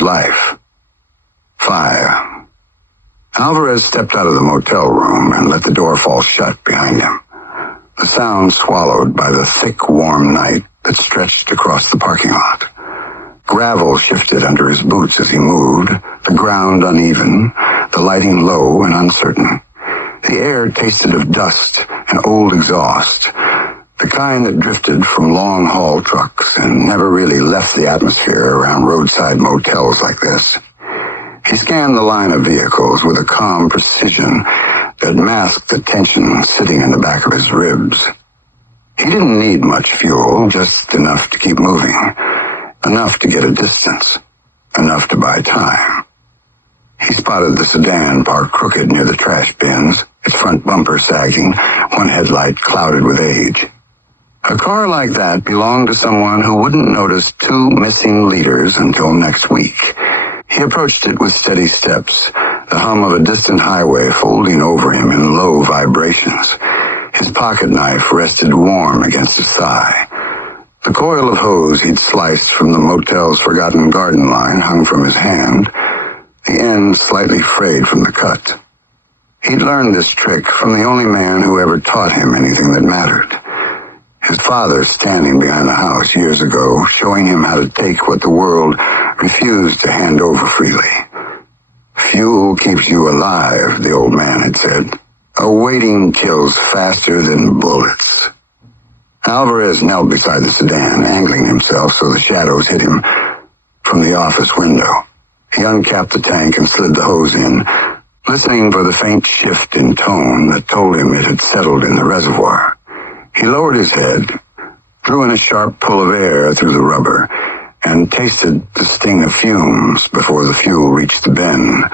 life. 5. Alvarez stepped out of the motel room and let the door fall shut behind him. The sound swallowed by the thick, warm night that stretched across the parking lot. Gravel shifted under his boots as he moved, the ground uneven, the lighting low and uncertain. The air tasted of dust and old exhaust, the kind that drifted from long-haul trucks and never really left the atmosphere around roadside motels like this. He scanned the line of vehicles with a calm precision that masked the tension sitting in the back of his ribs. He didn't need much fuel, just enough to keep moving, enough to get a distance, enough to buy time. He spotted the sedan parked crooked near the trash bins, its front bumper sagging, one headlight clouded with age. A car like that belonged to someone who wouldn't notice 2 missing liters until next week. He approached it with steady steps, the hum of a distant highway folding over him in low vibrations. His pocket knife rested warm against his thigh. The coil of hose he'd sliced from the motel's forgotten garden line hung from his hand, the end slightly frayed from the cut. He'd learned this trick from the only man who ever taught him anything that mattered. His father standing behind the house years ago, showing him how to take what the world refused to hand over freely. Fuel keeps you alive, the old man had said. A waiting kills faster than bullets. Alvarez knelt beside the sedan, angling himself so the shadows hit him from the office window. He uncapped the tank and slid the hose in, listening for the faint shift in tone that told him it had settled in the reservoir. He lowered his head, drew in a sharp pull of air through the rubber, and tasted the sting of fumes before the fuel reached the bin.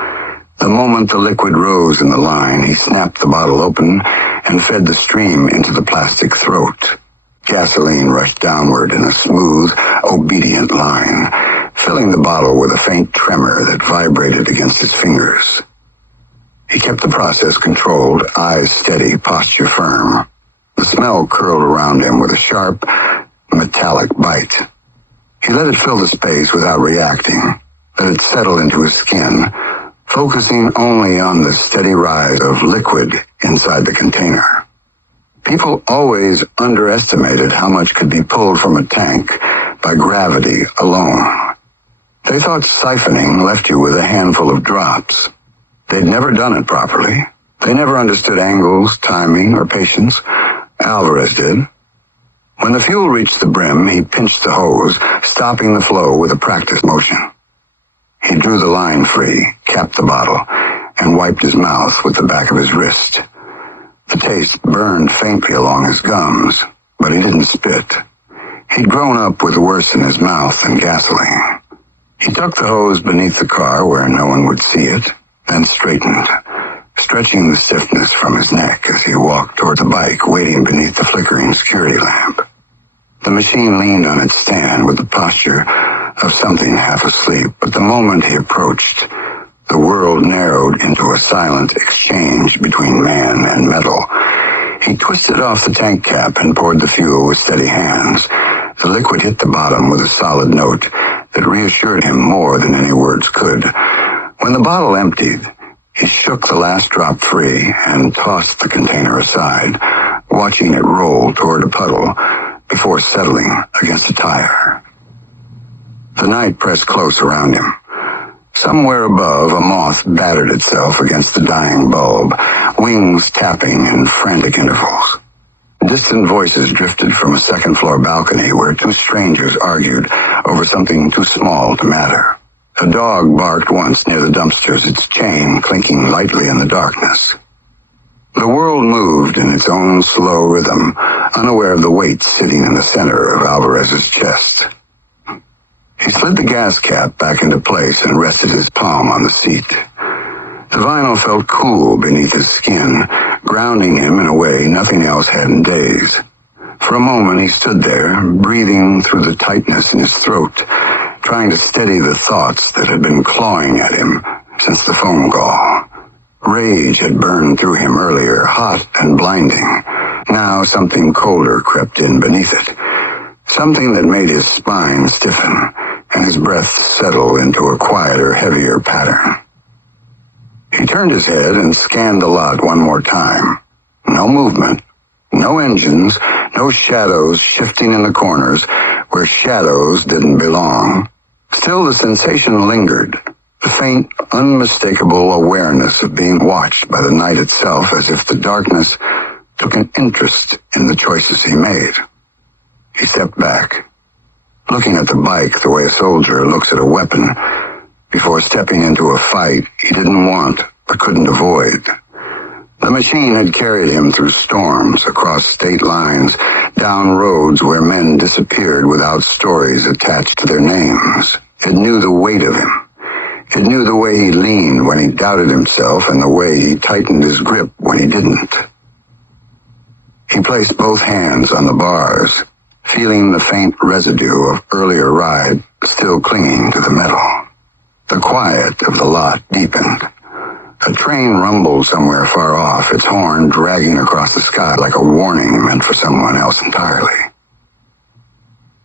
The moment the liquid rose in the line, he snapped the bottle open and fed the stream into the plastic throat. Gasoline rushed downward in a smooth, obedient line, filling the bottle with a faint tremor that vibrated against his fingers. He kept the process controlled, eyes steady, posture firm. The smell curled around him with a sharp, metallic bite. He let it fill the space without reacting, let it settle into his skin, focusing only on the steady rise of liquid inside the container. People always underestimated how much could be pulled from a tank by gravity alone. They thought siphoning left you with a handful of drops. They'd never done it properly. They never understood angles, timing, or patience. Alvarez did. When the fuel reached the brim, he pinched the hose, stopping the flow with a practiced motion. He drew the line free, capped the bottle, and wiped his mouth with the back of his wrist. The taste burned faintly along his gums, but he didn't spit. He'd grown up with worse in his mouth than gasoline. He tucked the hose beneath the car where no one would see it, then straightened, stretching the stiffness from his neck as he walked toward the bike waiting beneath the flickering security lamp. The machine leaned on its stand with the posture of something half asleep, but the moment he approached, the world narrowed into a silent exchange between man and metal. He twisted off the tank cap and poured the fuel with steady hands. The liquid hit the bottom with a solid note that reassured him more than any words could. When the bottle emptied, he shook the last drop free and tossed the container aside, watching it roll toward a puddle before settling against a tire. The night pressed close around him. Somewhere above, a moth battered itself against the dying bulb, wings tapping in frantic intervals. Distant voices drifted from a second-floor balcony where 2 strangers argued over something too small to matter. A dog barked once near the dumpsters, its chain clinking lightly in the darkness. The world moved in its own slow rhythm, unaware of the weight sitting in the center of Alvarez's chest. He slid the gas cap back into place and rested his palm on the seat. The vinyl felt cool beneath his skin, grounding him in a way nothing else had in days. For a moment he stood there, breathing through the tightness in his throat, trying to steady the thoughts that had been clawing at him since the phone call. Rage had burned through him earlier, hot and blinding. Now something colder crept in beneath it, something that made his spine stiffen and his breath settled into a quieter, heavier pattern. He turned his head and scanned the lot one more time. No movement, no engines, no shadows shifting in the corners where shadows didn't belong. Still, the sensation lingered, the faint, unmistakable awareness of being watched by the night itself, as if the darkness took an interest in the choices he made. He stepped back, looking at the bike the way a soldier looks at a weapon before stepping into a fight he didn't want but couldn't avoid. The machine had carried him through storms, across state lines, down roads where men disappeared without stories attached to their names. It knew the weight of him. It knew the way he leaned when he doubted himself and the way he tightened his grip when he didn't. He placed both hands on the bars, feeling the faint residue of earlier ride still clinging to the metal. The quiet of the lot deepened. A train rumbled somewhere far off, its horn dragging across the sky like a warning meant for someone else entirely.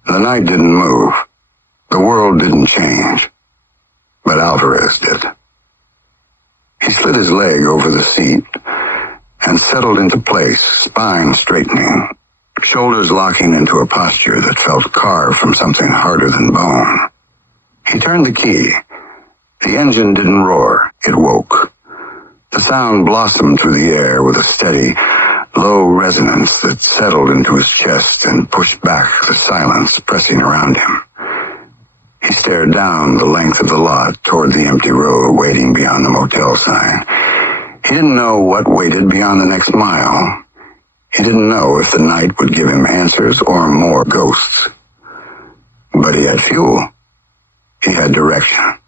The night didn't move. The world didn't change. But Alvarez did. He slid his leg over the seat and settled into place, spine straightening, shoulders locking into a posture that felt carved from something harder than bone. He turned the key. The engine didn't roar. It woke. The sound blossomed through the air with a steady, low resonance that settled into his chest and pushed back the silence pressing around him. He stared down the length of the lot toward the empty road waiting beyond the motel sign. He didn't know what waited beyond the next mile. He didn't know if the night would give him answers or more ghosts. But he had fuel. He had direction.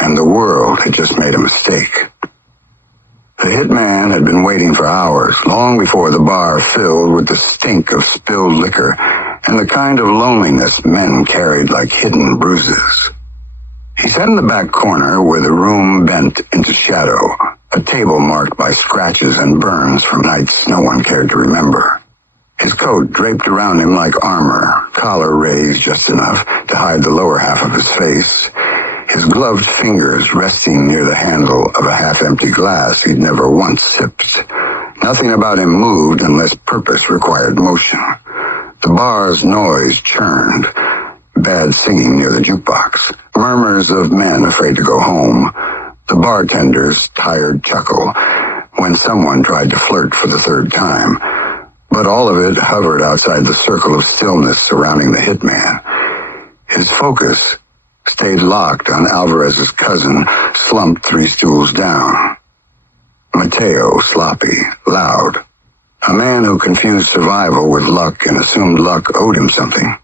And the world had just made a mistake. The hitman had been waiting for hours, long before the bar filled with the stink of spilled liquor and the kind of loneliness men carried like hidden bruises. He sat in the back corner where the room bent into shadow, a table marked by scratches and burns from nights no one cared to remember. His coat draped around him like armor, collar raised just enough to hide the lower half of his face, his gloved fingers resting near the handle of a half-empty glass he'd never once sipped. Nothing about him moved unless purpose required motion. The bar's noise churned, bad singing near the jukebox, murmurs of men afraid to go home, the bartender's tired chuckle when someone tried to flirt for the third time. But all of it hovered outside the circle of stillness surrounding the hitman. His focus stayed locked on Alvarez's cousin, slumped 3 stools down. Mateo, sloppy, loud. A man who confused survival with luck and assumed luck owed him something.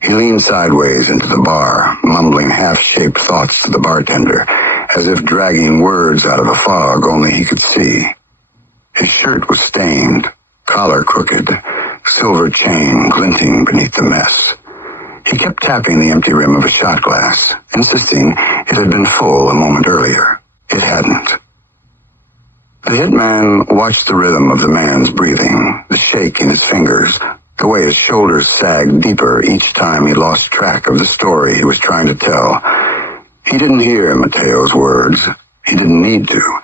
He leaned sideways into the bar, mumbling half-shaped thoughts to the bartender, as if dragging words out of a fog only he could see. His shirt was stained, collar crooked, silver chain glinting beneath the mess. He kept tapping the empty rim of a shot glass, insisting it had been full a moment earlier. It hadn't. The hitman watched the rhythm of the man's breathing, the shake in his fingers, the way his shoulders sagged deeper each time he lost track of the story he was trying to tell. He didn't hear Mateo's words. He didn't need to.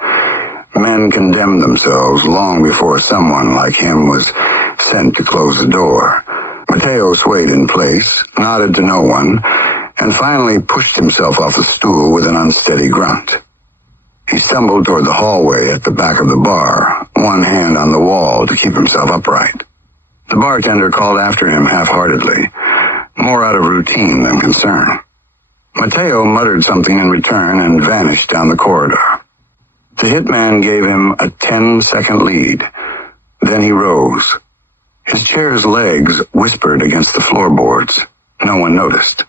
Men condemned themselves long before someone like him was sent to close the door. Mateo swayed in place, nodded to no one, and finally pushed himself off the stool with an unsteady grunt. He stumbled toward the hallway at the back of the bar, one hand on the wall to keep himself upright. The bartender called after him half-heartedly, more out of routine than concern. Mateo muttered something in return and vanished down the corridor. The hitman gave him a 10-second lead. Then he rose. His chair's legs whispered against the floorboards. No one noticed.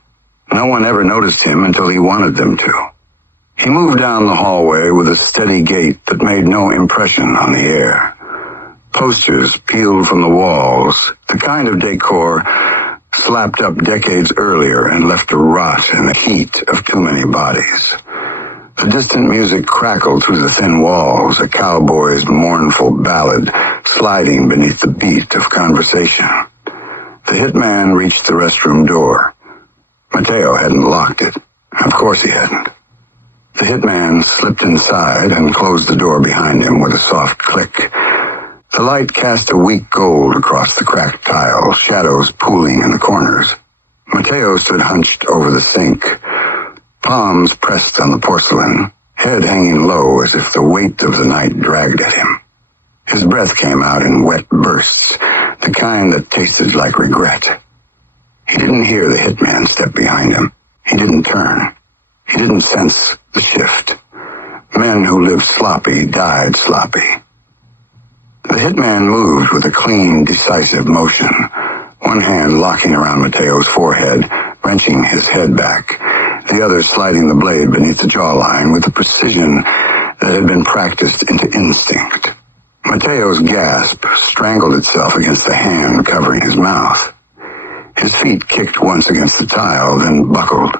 No one ever noticed him until he wanted them to. He moved down the hallway with a steady gait that made no impression on the air. Posters peeled from the walls, the kind of decor slapped up decades earlier and left to rot in the heat of too many bodies. The distant music crackled through the thin walls, a cowboy's mournful ballad sliding beneath the beat of conversation. The hitman reached the restroom door. Mateo hadn't locked it. Of course he hadn't. The hitman slipped inside and closed the door behind him with a soft click. The light cast a weak gold across the cracked tile, shadows pooling in the corners. Mateo stood hunched over the sink, palms pressed on the porcelain, head hanging low as if the weight of the night dragged at him. His breath came out in wet bursts, the kind that tasted like regret. He didn't hear the hitman step behind him. He didn't turn. He didn't sense the shift. Men who lived sloppy died sloppy. The hitman moved with a clean, decisive motion, one hand locking around Mateo's forehead, wrenching his head back, the other sliding the blade beneath the jawline with a precision that had been practiced into instinct. Mateo's gasp strangled itself against the hand covering his mouth. His feet kicked once against the tile, then buckled.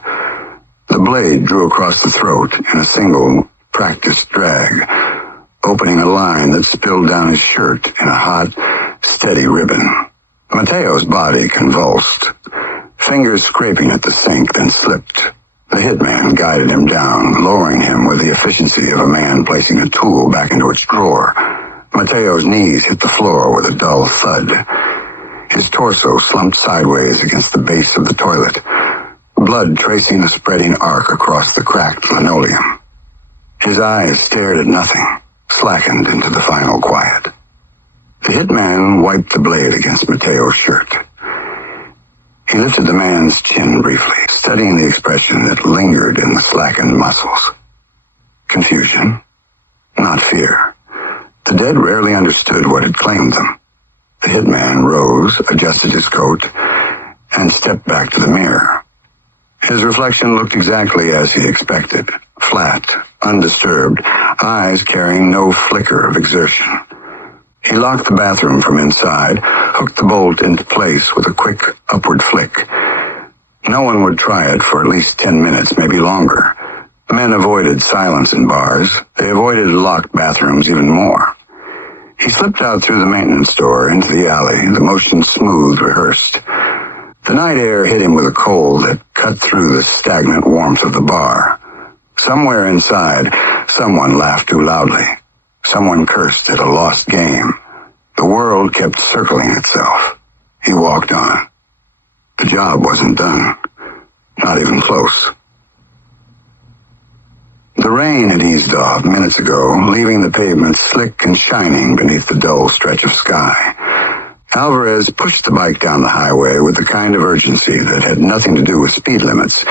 The blade drew across the throat in a single, practiced drag, opening a line that spilled down his shirt in a hot, steady ribbon. Mateo's body convulsed, fingers scraping at the sink, then slipped. The hitman guided him down, lowering him with the efficiency of a man placing a tool back into its drawer. Mateo's knees hit the floor with a dull thud. His torso slumped sideways against the base of the toilet, blood tracing a spreading arc across the cracked linoleum. His eyes stared at nothing, slackened into the final quiet. The hitman wiped the blade against Mateo's shirt. He lifted the man's chin briefly, studying the expression that lingered in the slackened muscles. Confusion, not fear. The dead rarely understood what had claimed them. The hitman rose, adjusted his coat, and stepped back to the mirror. His reflection looked exactly as he expected, flat, undisturbed, eyes carrying no flicker of exertion. He locked the bathroom from inside, hooked the bolt into place with a quick upward flick. No one would try it for at least 10 minutes, maybe longer. Men avoided silence in bars. They avoided locked bathrooms even more. He slipped out through the maintenance door into the alley, the motion smooth, rehearsed. The night air hit him with a cold that cut through the stagnant warmth of the bar. Somewhere inside, someone laughed too loudly. Someone cursed at a lost game. The world kept circling itself. He walked on. The job wasn't done. Not even close. The rain had eased off minutes ago, leaving the pavement slick and shining beneath the dull stretch of sky. Alvarez pushed the bike down the highway with the kind of urgency that had nothing to do with speed limits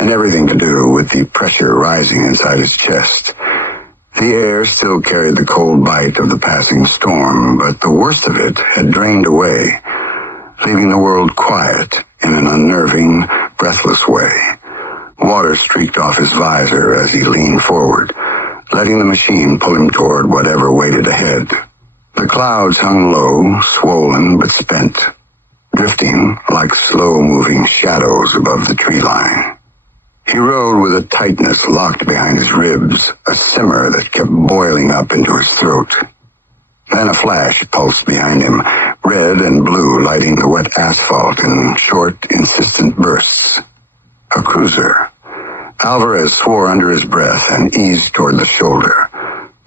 and everything to do with the pressure rising inside his chest. The air still carried the cold bite of the passing storm, but the worst of it had drained away, leaving the world quiet in an unnerving, breathless way. Water streaked off his visor as he leaned forward, letting the machine pull him toward whatever waited ahead. The clouds hung low, swollen but spent, drifting like slow-moving shadows above the tree line. He rode with a tightness locked behind his ribs, a simmer that kept boiling up into his throat. Then a flash pulsed behind him, red and blue lighting the wet asphalt in short, insistent bursts. A cruiser. Alvarez swore under his breath and eased toward the shoulder.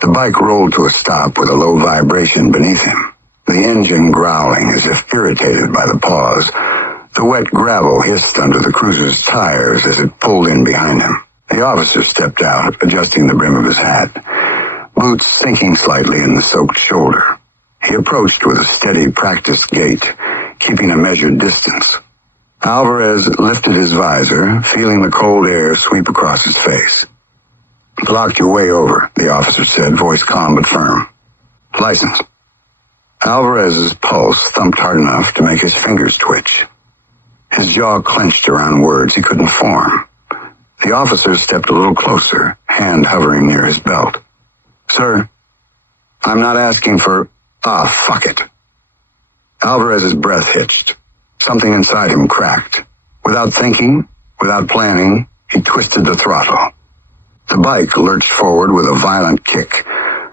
The bike rolled to a stop with a low vibration beneath him, the engine growling as if irritated by the pause. The wet gravel hissed under the cruiser's tires as it pulled in behind him. The officer stepped out, adjusting the brim of his hat, boots sinking slightly in the soaked shoulder. He approached with a steady, practiced gait, keeping a measured distance. Alvarez lifted his visor, feeling the cold air sweep across his face. "Blocked your way over," the officer said, voice calm but firm. "License." Alvarez's pulse thumped hard enough to make his fingers twitch. His jaw clenched around words he couldn't form. The officer stepped a little closer, hand hovering near his belt. "Sir, I'm not asking for—" fuck it." Alvarez's breath hitched. Something inside him cracked. Without thinking, without planning, he twisted the throttle. The bike lurched forward with a violent kick,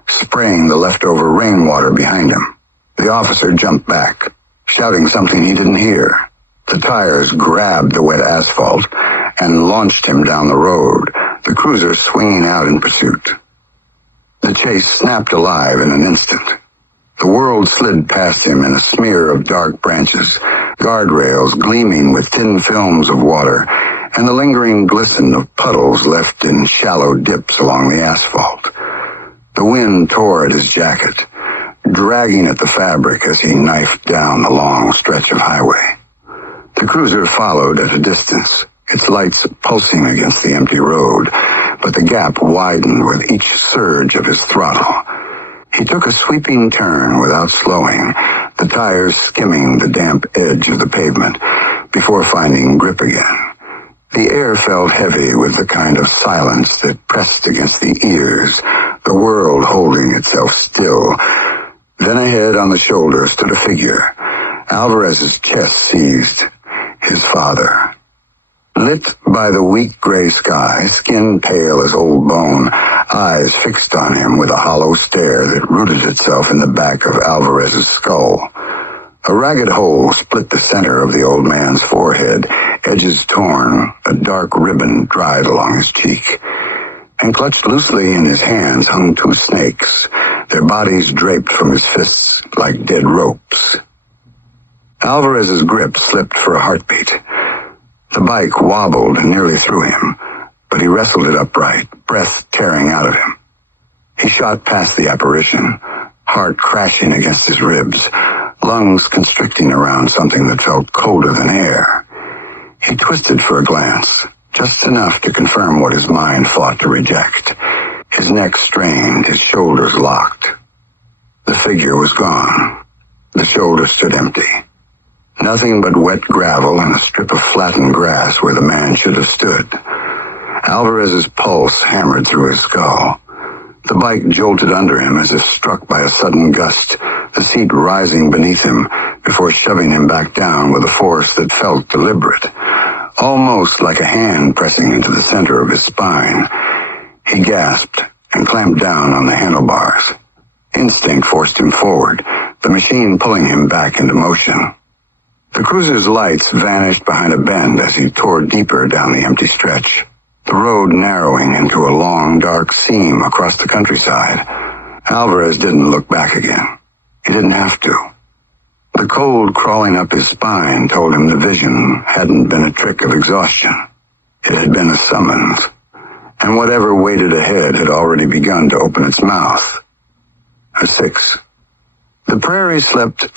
spraying the leftover rainwater behind him. The officer jumped back, shouting something he didn't hear. The tires grabbed the wet asphalt, and launched him down the road, the cruiser swinging out in pursuit. The chase snapped alive in an instant. The world slid past him in a smear of dark branches, guardrails gleaming with thin films of water, and the lingering glisten of puddles left in shallow dips along the asphalt. The wind tore at his jacket, dragging at the fabric as he knifed down the long stretch of highway. The cruiser followed at a distance, its lights pulsing against the empty road, but the gap widened with each surge of his throttle. He took a sweeping turn without slowing, the tires skimming the damp edge of the pavement, before finding grip again. The air felt heavy with the kind of silence that pressed against the ears, the world holding itself still. Then ahead on the shoulder stood a figure. Alvarez's chest seized. His father. Lit by the weak gray sky, skin pale as old bone, eyes fixed on him with a hollow stare that rooted itself in the back of Alvarez's skull. A ragged hole split the center of the old man's forehead, edges torn, a dark ribbon dried along his cheek. And clutched loosely in his hands hung two snakes, their bodies draped from his fists like dead ropes. Alvarez's grip slipped for a heartbeat. The bike wobbled and nearly threw him, but he wrestled it upright, breath tearing out of him. He shot past the apparition, heart crashing against his ribs, lungs constricting around something that felt colder than air. He twisted for a glance, just enough to confirm what his mind fought to reject. His neck strained, his shoulders locked. The figure was gone. The shoulder stood empty. Nothing but wet gravel and a strip of flattened grass where the man should have stood. Alvarez's pulse hammered through his skull. The bike jolted under him as if struck by a sudden gust, the seat rising beneath him before shoving him back down with a force that felt deliberate, almost like a hand pressing into the center of his spine. He gasped and clamped down on the handlebars. Instinct forced him forward, the machine pulling him back into motion. The cruiser's lights vanished behind a bend as he tore deeper down the empty stretch, the road narrowing into a long, dark seam across the countryside. Alvarez didn't look back again. He didn't have to. The cold crawling up his spine told him the vision hadn't been a trick of exhaustion. It had been a summons, and whatever waited ahead had already begun to open its mouth. A 6. The prairie slept